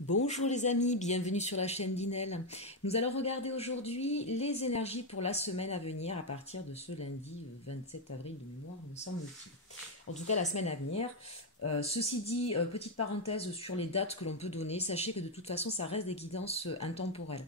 Bonjour les amis, bienvenue sur la chaîne d'Inel. Nous allons regarder aujourd'hui les énergies pour la semaine à venir à partir de ce lundi 27 avril de mémoire, me semble-t-il. En tout cas, la semaine à venir. Ceci dit, petite parenthèse sur les dates que l'on peut donner, sachez que de toute façon, ça reste des guidances intemporelles.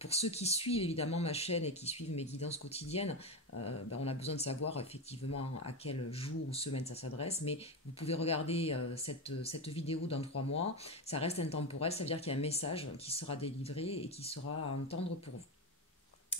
Pour ceux qui suivent évidemment ma chaîne et qui suivent mes guidances quotidiennes, on a besoin de savoir effectivement à quel jour ou semaine ça s'adresse, mais vous pouvez regarder cette vidéo dans 3 mois, ça reste intemporel, ça veut dire qu'il y a un message qui sera délivré et qui sera à entendre pour vous.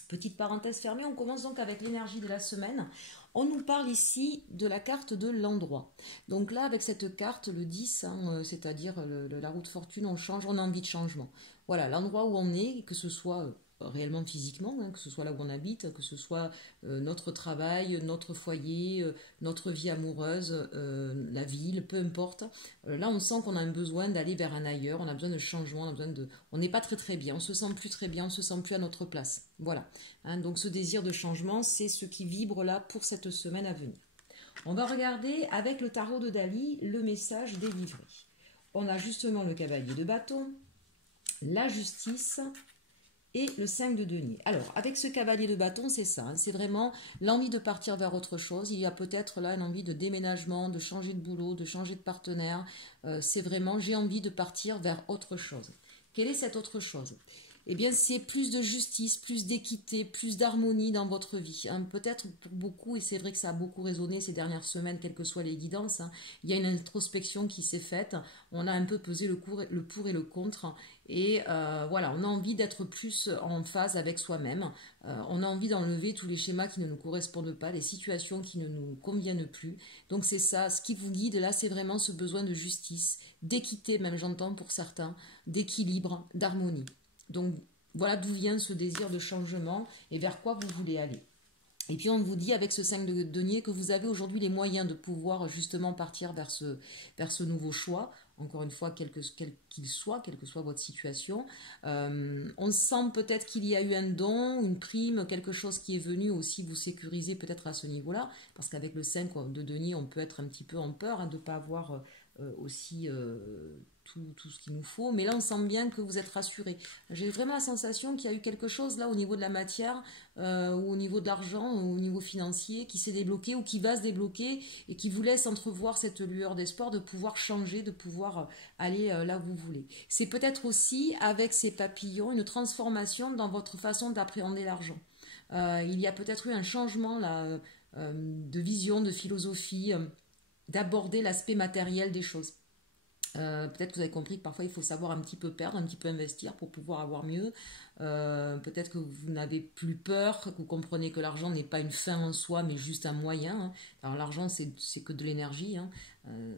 Petite parenthèse fermée, on commence donc avec l'énergie de la semaine. On nous parle ici de la carte de l'endroit. Donc là, avec cette carte, le 10, c'est-à-dire la roue de fortune, on change, on a envie de changement. Voilà, l'endroit où on est, que ce soit réellement physiquement, que ce soit là où on habite, que ce soit notre travail, notre foyer, notre vie amoureuse, la ville, peu importe. Là, on sent qu'on a un besoin d'aller vers un ailleurs, on a besoin de changement, on n'est pas très très bien, on se sent plus très bien, on se sent plus à notre place. Voilà. Donc ce désir de changement, c'est ce qui vibre là pour cette semaine à venir. On va regarder avec le tarot de Dali le message délivré. On a justement le cavalier de bâton, la justice et le 5 de denier. Alors, avec ce cavalier de bâton, c'est ça, c'est vraiment l'envie de partir vers autre chose. Il y a peut-être là une envie de déménagement, de changer de boulot, de changer de partenaire. C'est vraiment, j'ai envie de partir vers autre chose. Quelle est cette autre chose ? Eh bien, c'est plus de justice, plus d'équité, plus d'harmonie dans votre vie. Peut-être pour beaucoup, et c'est vrai que ça a beaucoup résonné ces dernières semaines, quelles que soient les guidances, il y a une introspection qui s'est faite. On a un peu pesé le pour et le contre. Et voilà, on a envie d'être plus en phase avec soi-même. On a envie d'enlever tous les schémas qui ne nous correspondent pas, les situations qui ne nous conviennent plus. Donc c'est ça, ce qui vous guide là, c'est vraiment ce besoin de justice, d'équité même j'entends pour certains, d'équilibre, d'harmonie. Donc voilà d'où vient ce désir de changement et vers quoi vous voulez aller. Et puis on vous dit avec ce 5 de denier que vous avez aujourd'hui les moyens de pouvoir justement partir vers ce nouveau choix, encore une fois quel qu'il soit, quelle que soit votre situation. On sent peut-être qu'il y a eu un don, une prime, quelque chose qui est venu aussi vous sécuriser peut-être à ce niveau-là, parce qu'avec le 5 de denier on peut être un petit peu en peur de ne pas avoir aussi tout ce qu'il nous faut, mais là on sent bien que vous êtes rassuré. J'ai vraiment la sensation qu'il y a eu quelque chose là au niveau de la matière ou au niveau de l'argent ou au niveau financier qui s'est débloqué ou qui va se débloquer et qui vous laisse entrevoir cette lueur d'espoir de pouvoir changer, de pouvoir aller là où vous voulez. C'est peut-être aussi avec ces papillons une transformation dans votre façon d'appréhender l'argent. Il y a peut-être eu un changement là, de vision, de philosophie, d'aborder l'aspect matériel des choses. Peut-être que vous avez compris que parfois il faut savoir un petit peu perdre, un petit peu investir pour pouvoir avoir mieux. Peut-être que vous n'avez plus peur, que vous comprenez que l'argent n'est pas une fin en soi, mais juste un moyen. Alors l'argent, c'est que de l'énergie.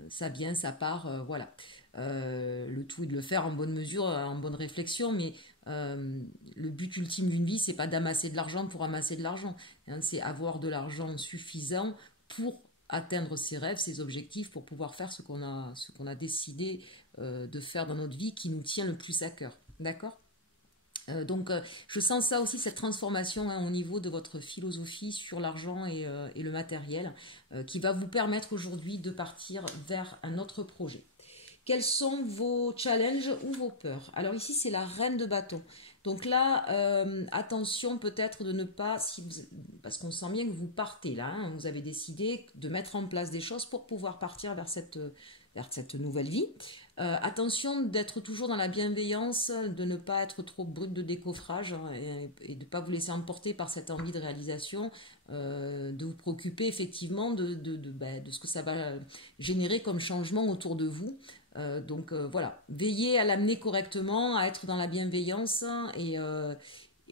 Ça vient, ça part, voilà. Le tout est de le faire en bonne mesure, en bonne réflexion, mais le but ultime d'une vie, c'est pas d'amasser de l'argent pour amasser de l'argent. C'est avoir de l'argent suffisant pour atteindre ses rêves, ses objectifs, pour pouvoir faire ce qu'on a décidé de faire dans notre vie qui nous tient le plus à cœur. D'accord ? Donc je sens ça aussi, cette transformation au niveau de votre philosophie sur l'argent et le matériel qui va vous permettre aujourd'hui de partir vers un autre projet. Quels sont vos challenges ou vos peurs? Alors ici c'est la reine de bâton. Donc là, attention peut-être de ne pas, parce qu'on sent bien que vous partez là, vous avez décidé de mettre en place des choses pour pouvoir partir vers cette nouvelle vie. Attention d'être toujours dans la bienveillance, de ne pas être trop brut de décoffrage et de ne pas vous laisser emporter par cette envie de réalisation, de vous préoccuper effectivement de ce que ça va générer comme changement autour de vous. Donc voilà, veillez à l'amener correctement, à être dans la bienveillance et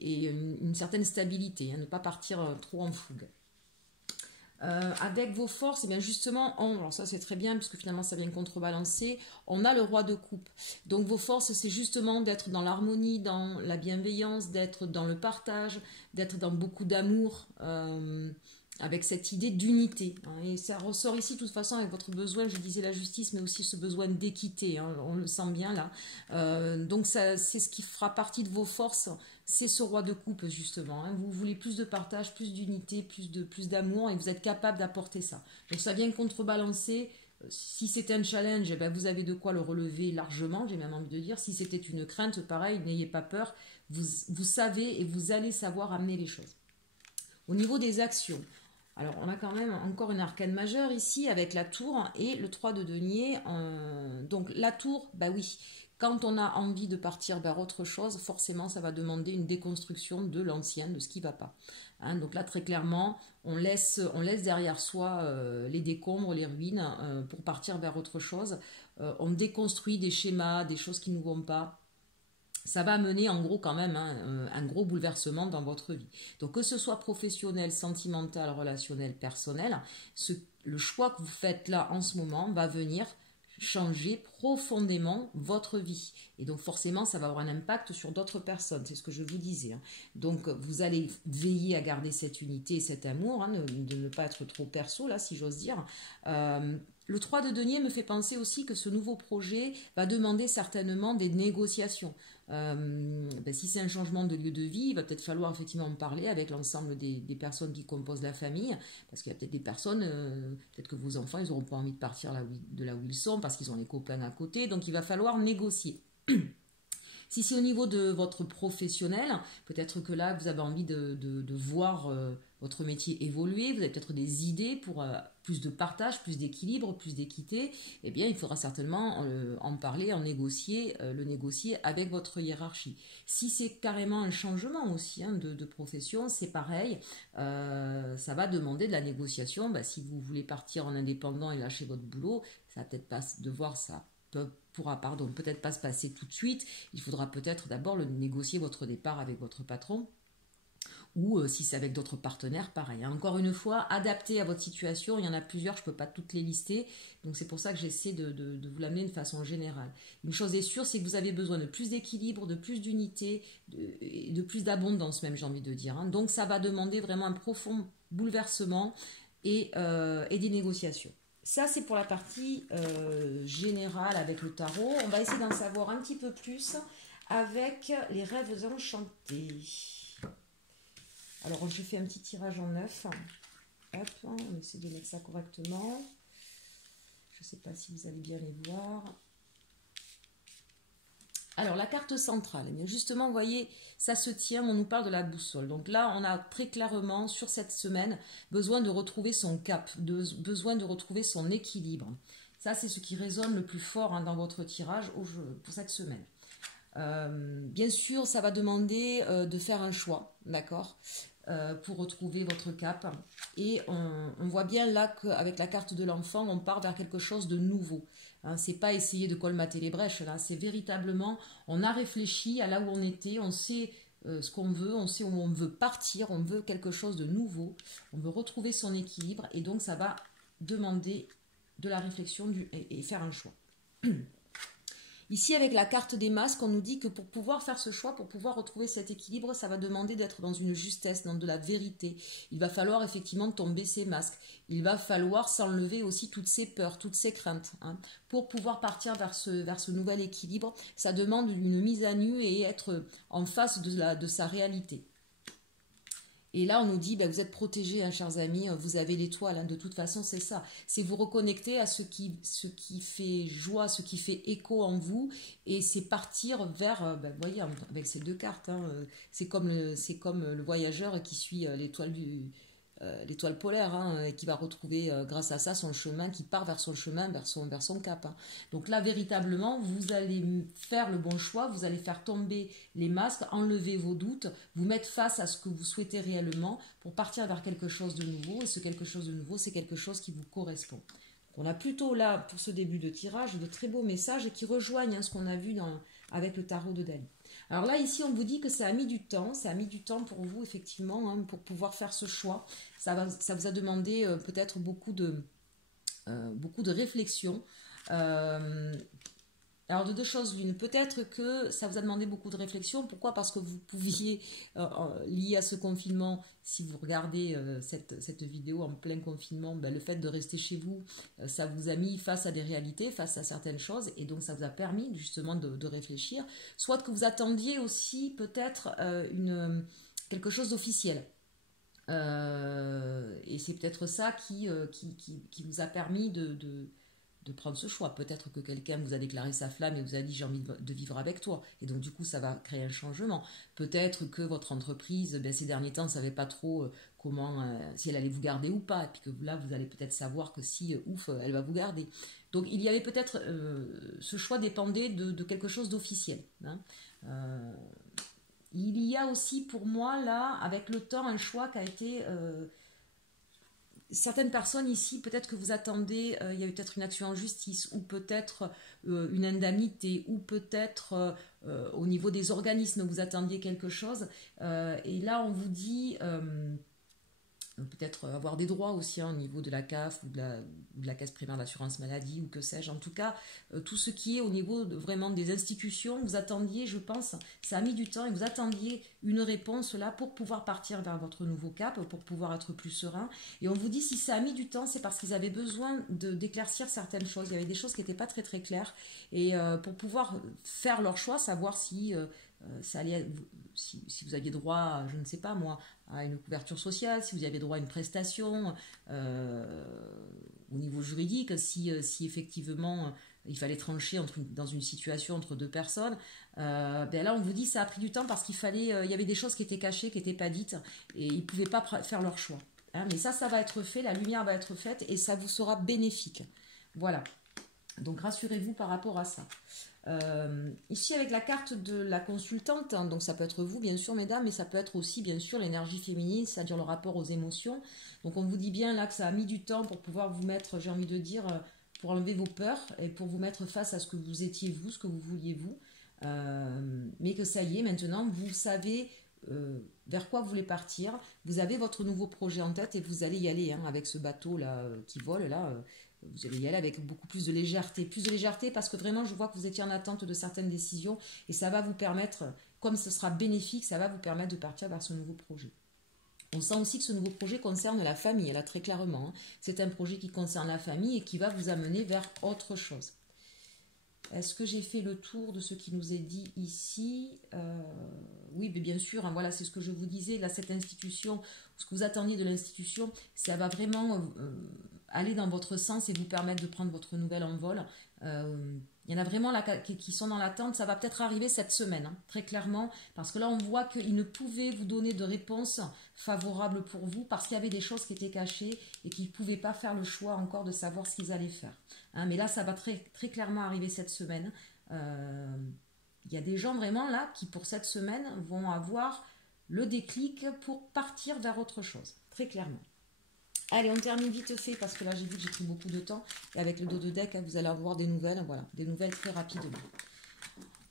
une certaine stabilité, ne pas partir trop en fougue. Avec vos forces, et bien justement, alors ça c'est très bien puisque finalement ça vient contrebalancer, on a le roi de coupe. Donc vos forces c'est justement d'être dans l'harmonie, dans la bienveillance, d'être dans le partage, d'être dans beaucoup d'amour, avec cette idée d'unité. Et ça ressort ici de toute façon avec votre besoin, je disais la justice, mais aussi ce besoin d'équité, on le sent bien là. Donc c'est ce qui fera partie de vos forces, c'est ce roi de coupe justement. Vous voulez plus de partage, plus d'unité, plus d'amour et vous êtes capable d'apporter ça. Donc ça vient contrebalancer Si c'était un challenge, eh ben, vous avez de quoi le relever largement, j'ai même envie de dire. Si c'était une crainte, pareil, n'ayez pas peur. Vous savez et vous allez savoir amener les choses. Au niveau des actions, alors on a quand même encore une arcane majeure ici avec la tour et le 3 de denier. Donc la tour, bah oui, quand on a envie de partir vers autre chose, forcément ça va demander une déconstruction de l'ancien, de ce qui ne va pas. Hein, donc là très clairement, on laisse derrière soi les décombres, les ruines pour partir vers autre chose. On déconstruit des schémas, des choses qui ne vont pas. Ça va amener en gros quand même un gros bouleversement dans votre vie. Donc que ce soit professionnel, sentimental, relationnel, personnel, le choix que vous faites là en ce moment va venir changer profondément votre vie. Et donc forcément, ça va avoir un impact sur d'autres personnes, c'est ce que je vous disais. Hein. Donc vous allez veiller à garder cette unité et cet amour, hein, de ne pas être trop perso, là, si j'ose dire. Le 3 de denier me fait penser aussi que ce nouveau projet va demander certainement des négociations. Si c'est un changement de lieu de vie, il va peut-être falloir effectivement en parler avec l'ensemble des personnes qui composent la famille, parce qu'il y a peut-être des personnes, peut-être que vos enfants, ils n'auront pas envie de partir de là où ils sont, parce qu'ils ont les copains à côté, donc il va falloir négocier. Si c'est au niveau de votre professionnel, peut-être que là, vous avez envie de voir votre métier évoluer, vous avez peut-être des idées pour plus de partage, plus d'équilibre, plus d'équité, eh bien, il faudra certainement en parler, le négocier avec votre hiérarchie. Si c'est carrément un changement aussi de profession, c'est pareil, ça va demander de la négociation. Bah, si vous voulez partir en indépendant et lâcher votre boulot, ça va peut-être pas devoir ça. Pourra peut-être pas se passer tout de suite. Il faudra peut-être d'abord négocier votre départ avec votre patron ou si c'est avec d'autres partenaires, pareil. Encore une fois, adapté à votre situation, il y en a plusieurs, je ne peux pas toutes les lister, donc c'est pour ça que j'essaie de vous l'amener de façon générale. Une chose est sûre, c'est que vous avez besoin de plus d'équilibre, de plus d'unité, de plus d'abondance même, j'ai envie de dire. Hein. Donc ça va demander vraiment un profond bouleversement et des négociations. Ça, c'est pour la partie générale avec le tarot. On va essayer d'en savoir un petit peu plus avec les rêves enchantés. Alors, j'ai fait un petit tirage en 9. Hop, on essaie de mettre ça correctement. Je ne sais pas si vous allez bien les voir. Alors, la carte centrale, eh bien justement, vous voyez, ça se tient, on nous parle de la boussole. Donc là, on a très clairement, sur cette semaine, besoin de retrouver son cap, besoin de retrouver son équilibre. Ça, c'est ce qui résonne le plus fort dans votre tirage pour cette semaine. Bien sûr, ça va demander de faire un choix, d'accord, pour retrouver votre cap. Et on voit bien là qu'avec la carte de l'enfant, on part vers quelque chose de nouveau. Hein, c'est pas essayer de colmater les brèches, là, c'est véritablement, on a réfléchi à là où on était, on sait ce qu'on veut, on sait où on veut partir, on veut quelque chose de nouveau, on veut retrouver son équilibre, et donc ça va demander de la réflexion et faire un choix. Ici, avec la carte des masques, on nous dit que pour pouvoir faire ce choix, pour pouvoir retrouver cet équilibre, ça va demander d'être dans une justesse, dans de la vérité. Il va falloir effectivement tomber ces masques. Il va falloir s'enlever aussi toutes ces peurs, toutes ces craintes. Hein. Pour pouvoir partir vers ce nouvel équilibre, ça demande une mise à nu et être en face de sa réalité. Et là, on nous dit, vous êtes protégés, hein, chers amis, vous avez l'étoile. Hein, de toute façon, c'est ça. C'est vous reconnecter à ce qui fait joie, ce qui fait écho en vous. Et c'est partir vers, vous voyez, avec ces deux cartes, hein, c'est comme le voyageur qui suit l'étoile polaire, hein, qui va retrouver grâce à ça son chemin, qui part vers son chemin, vers son cap. Hein. Donc là, véritablement, vous allez faire le bon choix, vous allez faire tomber les masques, enlever vos doutes, vous mettre face à ce que vous souhaitez réellement pour partir vers quelque chose de nouveau. Et ce quelque chose de nouveau, c'est quelque chose qui vous correspond. Donc on a plutôt là, pour ce début de tirage, de très beaux messages et qui rejoignent ce qu'on a vu avec le tarot de Dali. Alors là, ici, on vous dit que ça a mis du temps pour vous, effectivement, hein, pour pouvoir faire ce choix. Ça vous a demandé peut-être beaucoup de réflexion. Alors, de deux choses l'une, peut-être que ça vous a demandé beaucoup de réflexion. Pourquoi? Parce que vous pouviez, lié à ce confinement, si vous regardez cette vidéo en plein confinement, le fait de rester chez vous, ça vous a mis face à des réalités, face à certaines choses, et donc ça vous a permis justement de réfléchir. Soit que vous attendiez aussi peut-être quelque chose d'officiel. Et c'est peut-être ça qui vous a permis de prendre ce choix. Peut-être que quelqu'un vous a déclaré sa flamme et vous a dit j'ai envie de vivre avec toi. Et donc du coup ça va créer un changement. Peut-être que votre entreprise, ces derniers temps, ne savait pas trop comment, si elle allait vous garder ou pas. Et puis que là vous allez peut-être savoir que si, ouf, elle va vous garder. Donc il y avait peut-être, ce choix dépendait de quelque chose d'officiel. Hein. Il y a aussi pour moi là, avec le temps, un choix qui a été... certaines personnes ici, peut-être que vous attendez, il y a peut-être une action en justice, ou peut-être une indemnité, ou peut-être au niveau des organismes, vous attendiez quelque chose. Et là, on vous dit... peut-être avoir des droits aussi au niveau de la CAF ou de la caisse primaire d'assurance maladie ou que sais-je. En tout cas, tout ce qui est au niveau vraiment des institutions, vous attendiez, je pense, ça a mis du temps et vous attendiez une réponse là pour pouvoir partir vers votre nouveau cap, pour pouvoir être plus serein. Et on vous dit si ça a mis du temps, c'est parce qu'ils avaient besoin d'éclaircir certaines choses. Il y avait des choses qui n'étaient pas très très claires. Et pour pouvoir faire leur choix, savoir si... ça allait, si vous aviez droit, je ne sais pas moi, à une couverture sociale, si vous avez droit à une prestation au niveau juridique, si effectivement il fallait trancher dans une situation entre deux personnes, là on vous dit ça a pris du temps parce qu'il fallait, il y avait des choses qui étaient cachées, qui n'étaient pas dites et ils ne pouvaient pas faire leur choix. Hein, mais ça va être fait, la lumière va être faite et ça vous sera bénéfique. Voilà. Donc rassurez-vous par rapport à ça. Ici avec la carte de la consultante, hein, donc ça peut être vous bien sûr mesdames, mais ça peut être aussi bien sûr l'énergie féminine, c'est-à-dire le rapport aux émotions. Donc on vous dit bien là que ça a mis du temps pour pouvoir vous mettre, j'ai envie de dire, pour enlever vos peurs et pour vous mettre face à ce que vous étiez vous, ce que vous vouliez vous. Mais que ça y est, maintenant vous savez vers quoi vous voulez partir, vous avez votre nouveau projet en tête et vous allez y aller hein, avec ce bateau là qui vole là. Vous allez y aller avec beaucoup plus de légèreté parce que vraiment je vois que vous étiez en attente de certaines décisions et ça va vous permettre, comme ce sera bénéfique, ça va vous permettre de partir vers ce nouveau projet. On sent aussi que ce nouveau projet concerne la famille, là très clairement. Hein. C'est un projet qui concerne la famille et qui va vous amener vers autre chose. Est-ce que j'ai fait le tour de ce qui nous est dit ici Oui, mais bien sûr, hein, voilà, c'est ce que je vous disais. Là, cette institution, ce que vous attendiez de l'institution, ça va vraiment aller dans votre sens et vous permettre de prendre votre nouvel envol. Il y en a vraiment là qui sont dans l'attente. Ça va peut-être arriver cette semaine, hein, très clairement, parce que là, on voit qu'ils ne pouvaient vous donner de réponse favorable pour vous parce qu'il y avait des choses qui étaient cachées et qu'ils ne pouvaient pas faire le choix encore de savoir ce qu'ils allaient faire. Hein, mais là, ça va très, très clairement arriver cette semaine. Il y a des gens vraiment là qui, pour cette semaine, vont avoir le déclic pour partir vers autre chose, très clairement. Allez, on termine vite fait parce que là, j'ai vu que j'ai pris beaucoup de temps. Et avec le dos de deck, vous allez avoir des nouvelles. Voilà, des nouvelles très rapidement.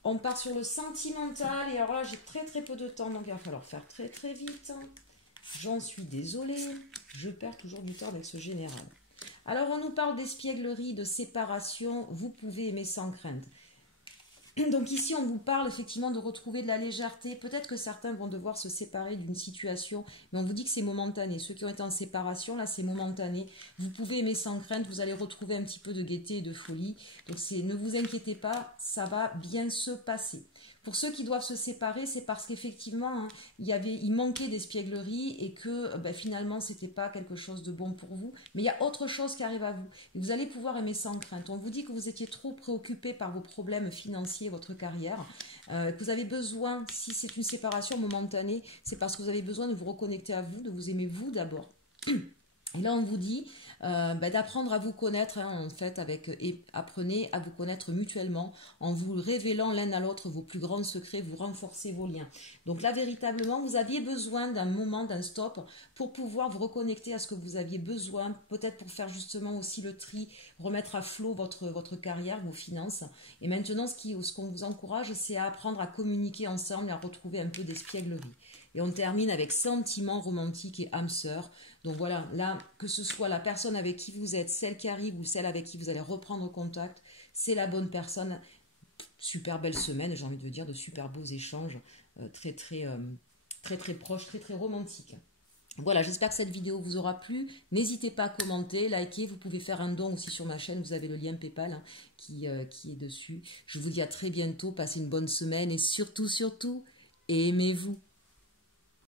On part sur le sentimental. Et alors là, j'ai très très peu de temps. Donc, il va falloir faire très très vite. J'en suis désolée. Je perds toujours du temps avec ce général. Alors, on nous parle d'espièglerie, de séparation. Vous pouvez aimer sans crainte. Donc ici, on vous parle effectivement de retrouver de la légèreté. Peut-être que certains vont devoir se séparer d'une situation, mais on vous dit que c'est momentané. Ceux qui ont été en séparation, là, c'est momentané. Vous pouvez aimer sans crainte, vous allez retrouver un petit peu de gaieté et de folie. Donc ne vous inquiétez pas, ça va bien se passer. Pour ceux qui doivent se séparer, c'est parce qu'effectivement, hein, il manquait d'espièglerie et que finalement, ce n'était pas quelque chose de bon pour vous. Mais il y a autre chose qui arrive à vous. Et vous allez pouvoir aimer sans crainte. On vous dit que vous étiez trop préoccupé par vos problèmes financiers, votre carrière, que vous avez besoin, si c'est une séparation momentanée, c'est parce que vous avez besoin de vous reconnecter à vous, de vous aimer vous d'abord. Et là, on vous dit d'apprendre à vous connaître, hein, en fait, et apprenez à vous connaître mutuellement en vous révélant l'un à l'autre vos plus grands secrets, vous renforcez vos liens. Donc là, véritablement, vous aviez besoin d'un moment, d'un stop pour pouvoir vous reconnecter à ce que vous aviez besoin, peut-être pour faire justement aussi le tri, remettre à flot votre carrière, vos finances. Et maintenant, ce qu'on vous encourage, c'est à apprendre à communiquer ensemble et à retrouver un peu d'espièglerie. Et on termine avec sentiments romantiques et âme sœur. Donc voilà, là, que ce soit la personne avec qui vous êtes, celle qui arrive ou celle avec qui vous allez reprendre contact, c'est la bonne personne. Super belle semaine, j'ai envie de vous dire, de super beaux échanges, très proches, très romantiques. Voilà, j'espère que cette vidéo vous aura plu. N'hésitez pas à commenter, liker, vous pouvez faire un don aussi sur ma chaîne, vous avez le lien PayPal hein, qui est dessus. Je vous dis à très bientôt, passez une bonne semaine et surtout, aimez-vous.